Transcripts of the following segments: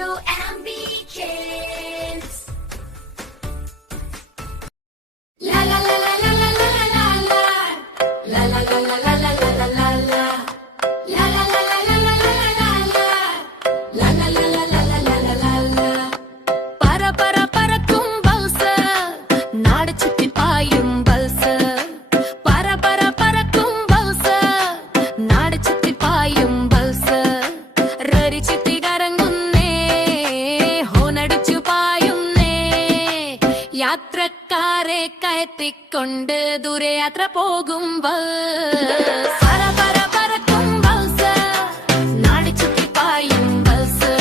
WMB Kids. La la la la la la la la la. La la la la la la la la la. La la la la la la la la la. La la la la la la la la la. പറക്കും bulge നാട് ചുറ്റി പായും bulge പറക്കും bulge നാട് ചുറ്റി പായും bulge റരി ചുറ്റി കറങ്ങുന്നേ ഹോണടിച്ചു പായുന്നേ യാത്രക്കാരെ കയറ്റിക്കൊണ്ട് ദൂരയാത്ര പോകും ബസ് പറക്കും ബൾസ് നാട് ചുറ്റി പായും ബൾസ്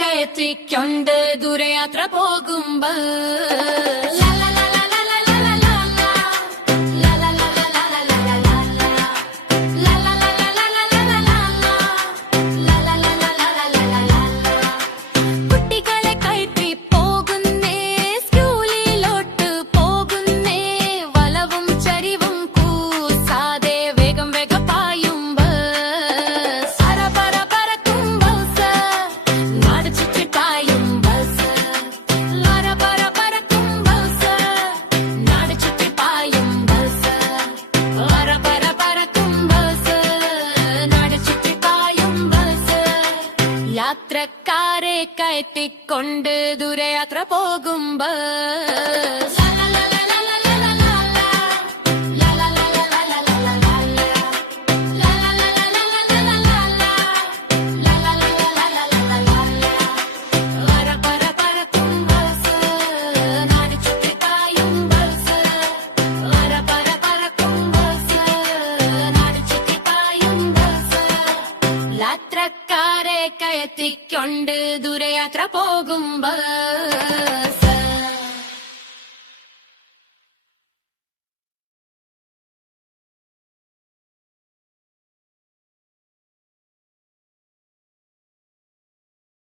കയറ്റിക്കൊണ്ട് ദൂരയാത്ര പോകുമ്പോൾ കുട്ടികളെ കയറ്റി പോകുന്നേ സ്കൂളിലോട്ട് പോകുന്നേ വളവും ചരിവും കൂസാതെ വേഗം വേഗം പായുമ്പോൾ പറക്കും ബസ് നാട് ചുറ്റി പായും ബസ് പറക്കും ബസ് നാട് ചുറ്റി പായും ബസ് പറക്കും ബസ് നാട് ചുറ്റി പായും ബസ് യാത്രക്കാരെ കയറ്റിക്കൊണ്ട് ദൂരയാത്ര പോകും ബസ് യാത്രക്കാരെ കയറ്റിക്കൊണ്ട് ദൂരയാത്ര പോകും ബസ്